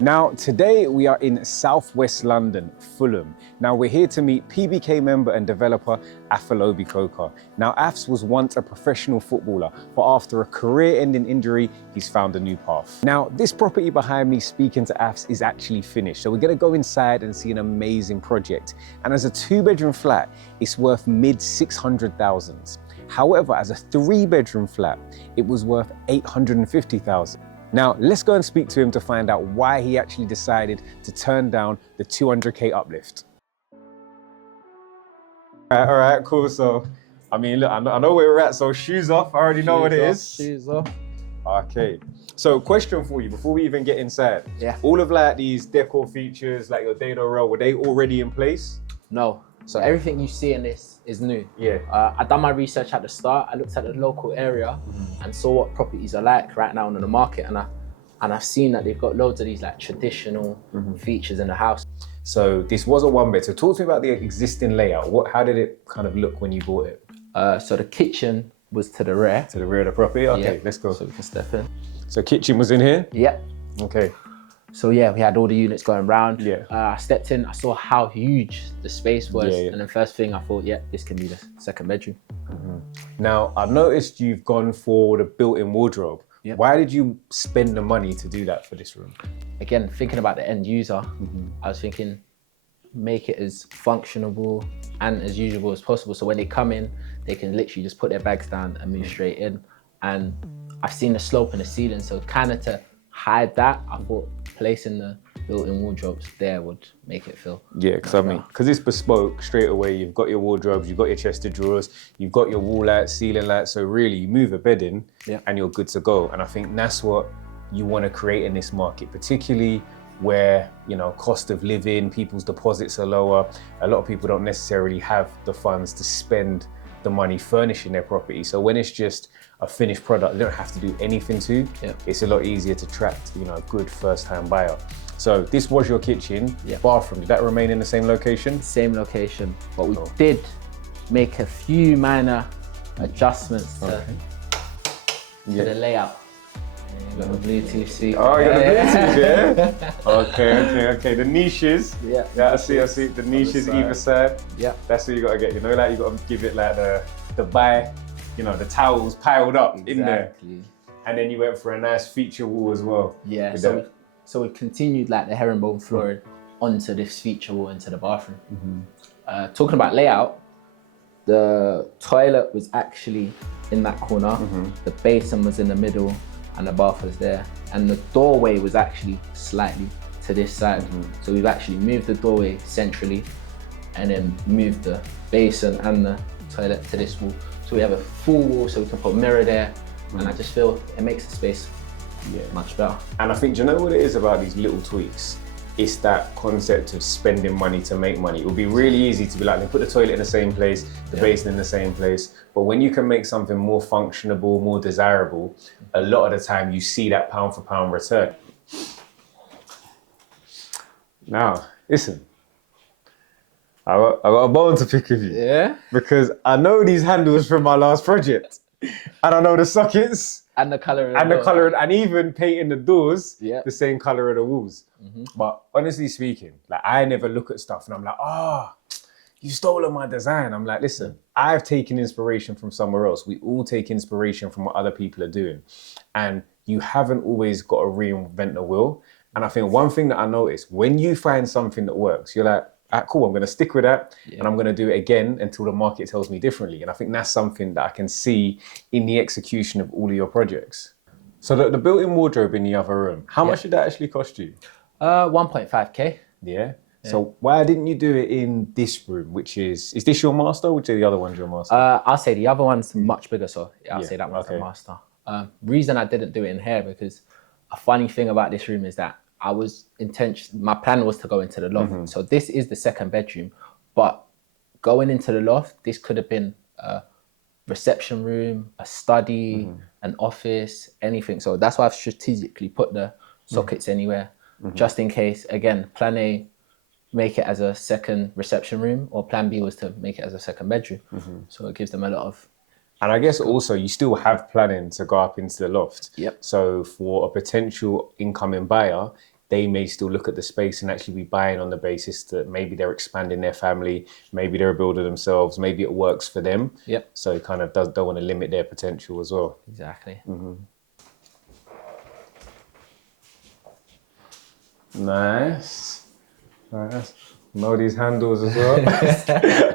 Now, today we are in southwest London, Fulham. Now, we're here to meet PBK member and developer Afolabi Coker. Now, Afs was once a professional footballer, but after a career-ending injury, he's found a new path. Now, this property behind me speaking to Afs is actually finished, so we're gonna go inside and see an amazing project. And as a 2-bedroom flat, it's worth mid-600,000s. However, as a 3-bedroom flat, it was worth 850,000. Now, let's go and speak to him to find out why he actually decided to turn down the 200k uplift. All right, cool. So, I mean, look, I know where we're at, so shoes off. I already know what it is. Shoes off. Okay. So, question for you, before we even get inside. Yeah. All of like these decor features, like your dado rail, were they already in place? No. So everything you see in this is new. Yeah. I done my research at the start. I looked at the local area and saw what properties are like right now on the market, and I've seen that they've got loads of these like traditional features in the house. So this was a 1-bed. So talk to me about the existing layout. How did it kind of look when you bought it? So the kitchen was to the rear. To the rear of the property? Okay, Yeah. let's go. So we can step in. So kitchen was in here? Yep. Okay. So yeah, we had all the units going round. Yeah. I stepped in, I saw how huge the space was. Yeah. And the first thing I thought, yeah, this can be the second bedroom. Now, I've noticed you've gone for the built-in wardrobe. Yep. Why did you spend the money to do that for this room? Again, thinking about the end user, I was thinking, make it as functional and as usable as possible. So when they come in, they can literally just put their bags down and move straight in. And I've seen the slope in the ceiling, so kind of to hide that, I thought placing the built-in wardrobes there would make it feel. Yeah, because it's bespoke straight away. You've got your wardrobes, you've got your chest of drawers, you've got your wall lights, ceiling lights. So really, you move a bed in and you're good to go. And I think that's what you want to create in this market, particularly where, you know, cost of living, people's deposits are lower. A lot of people don't necessarily have the funds to spend the money furnishing their property. So when it's just a finished product, they don't have to do anything to. It's a lot easier to attract, you know, a good first-time buyer. So this was your kitchen, bathroom. Did that remain in the same location? Same location, but we did make a few minor adjustments to the layout. You got the Bluetooth suite. Oh, you got the Bluetooth, yeah? Okay. The niches. Yeah, I see. The niches either side. Yeah. That's what you got to get. You know, like you got to give it like the towels piled up in there. And then you went for a nice feature wall as well. Yeah. So we continued like the herringbone flooring onto this feature wall into the bathroom. Talking about layout, the toilet was actually in that corner. The basin was in the middle, and the bath was there. And the doorway was actually slightly to this side. So we've actually moved the doorway centrally and then moved the basin and the toilet to this wall. So we have a full wall, so we can put a mirror there. And I just feel it makes the space much better. And I think, do you know what it is about these little tweaks? It's that concept of spending money to make money. It would be really easy to be like, put the toilet in the same place, the basin in the same place. But when you can make something more functionable, more desirable, a lot of the time you see that pound for pound return. Now, listen, I got a bone to pick with you. Yeah? Because I know these handles from my last project. And I know the sockets. And the colour. And even painting the doors the same colour of the walls. But honestly speaking, like I never look at stuff and I'm like, you stolen my design. I'm like, listen, I've taken inspiration from somewhere else. We all take inspiration from what other people are doing. And you haven't always got to reinvent the wheel. And I think one thing that I noticed, when you find something that works, you're like, cool, I'm going to stick with that and I'm going to do it again until the market tells me differently. And I think that's something that I can see in the execution of all of your projects. So the built-in wardrobe in the other room, how much did that actually cost you? 1.5k. Yeah. So why didn't you do it in this room, which is this your master, or which are the other ones your master? I'll say the other one's much bigger, so I'll say that one's the master. Reason I didn't do it in here, because a funny thing about this room is that my plan was to go into the loft. So this is the second bedroom, but going into the loft, this could have been a reception room, a study, an office, anything. So that's why I've strategically put the sockets anywhere, just in case. Again, plan A, make it as a second reception room, or plan B was to make it as a second bedroom. So it gives them a lot of. And I guess also you still have planning to go up into the loft. Yep. So for a potential incoming buyer, they may still look at the space and actually be buying on the basis that maybe they're expanding their family, maybe they're a builder themselves, maybe it works for them. Yep. So it kind of don't want to limit their potential as well. Exactly. Nice. Nice. Know these handles as well.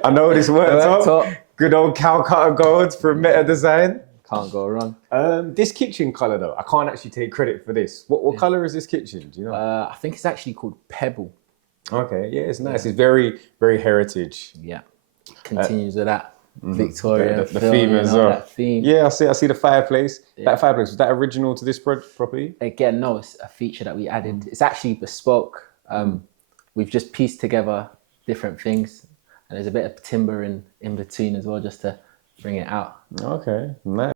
I know this works. Good old Calcutta gold from Meta Design. Can't go wrong. This kitchen colour though, I can't actually take credit for this. What colour is this kitchen? Do you know? I think it's actually called Pebble. Okay, yeah, it's nice. It's very, very heritage. Yeah. Continues with that Victoria the theme as well. That theme. Yeah, I see the fireplace. Yeah. That fireplace, was that original to this property? Again, no, it's a feature that we added. It's actually bespoke. We've just pieced together different things, and there's a bit of timber in between as well, just to bring it out. Okay, nice.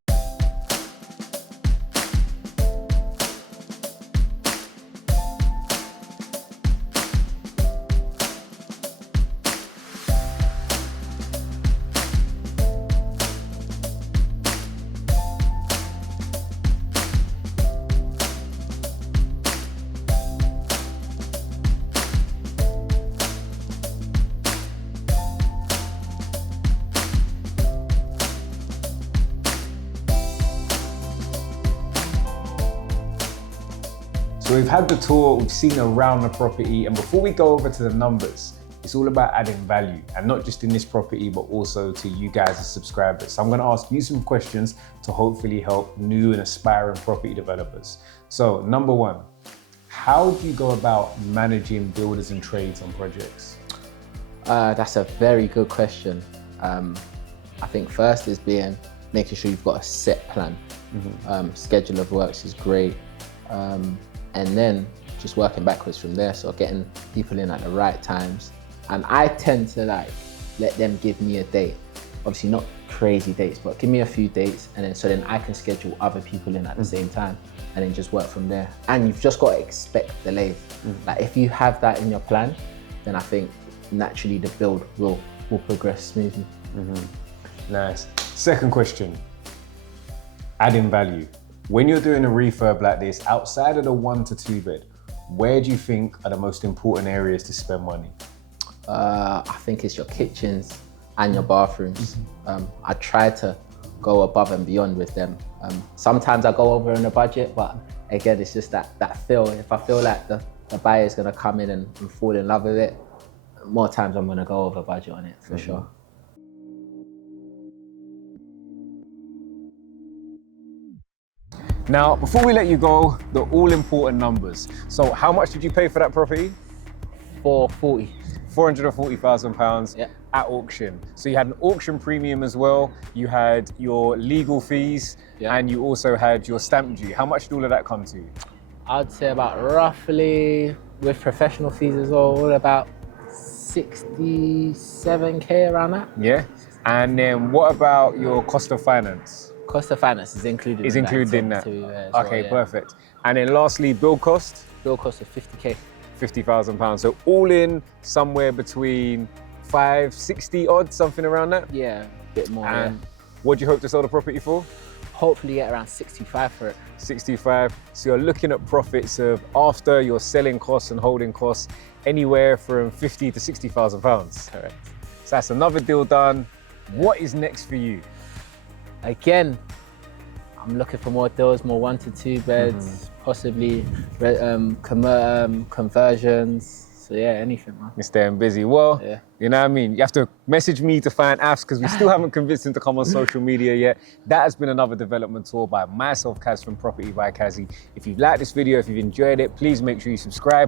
So we've had the tour, we've seen around the property, and before we go over to the numbers, it's all about adding value, and not just in this property, but also to you guys as subscribers. So I'm gonna ask you some questions to hopefully help new and aspiring property developers. So number one, how do you go about managing builders and trades on projects? That's a very good question. I think first is making sure you've got a set plan. Schedule of works is great. And then just working backwards from there. So getting people in at the right times. And I tend to let them give me a date. Obviously not crazy dates, but give me a few dates, and then I can schedule other people in at the same time, and then just work from there. And you've just got to expect delays. Like if you have that in your plan, then I think naturally the build will progress smoothly. Nice. Second question, adding value. When you're doing a refurb like this, outside of the 1 to 2 bed, where do you think are the most important areas to spend money? I think it's your kitchens and your bathrooms. I try to go above and beyond with them. Sometimes I go over in the budget, but again, it's just that feel. If I feel like the buyer's gonna come in and fall in love with it, more times I'm gonna go over budget on it for sure. Now, before we let you go, the all-important numbers. So how much did you pay for that property? £440,000. £440,000 at auction. So you had an auction premium as well, you had your legal fees, and you also had your stamp duty. How much did all of that come to? I'd say about roughly, with professional fees as well, all about 67K around that. Yeah, and then what about your cost of finance? Cost of finance is included in that. Okay, perfect. And then lastly, build cost? Build cost of 50K. £50,000. So all in somewhere between 560 odd, something around that? Yeah, a bit more. And what do you hope to sell the property for? Hopefully get around 65 for it. 65. So you're looking at profits of, after your selling costs and holding costs, anywhere from 50 to 60,000 pounds. Correct. So that's another deal done. What is next for you? Again, I'm looking for more deals, more 1 to 2 beds, possibly conversions. So yeah, anything, man. You're staying busy. Well, you know what I mean? You have to message me to find Afs because we still haven't convinced him to come on social media yet. That has been another development tour by myself, Kaz from Property by Kazy. If you've liked this video, if you've enjoyed it, please make sure you subscribe.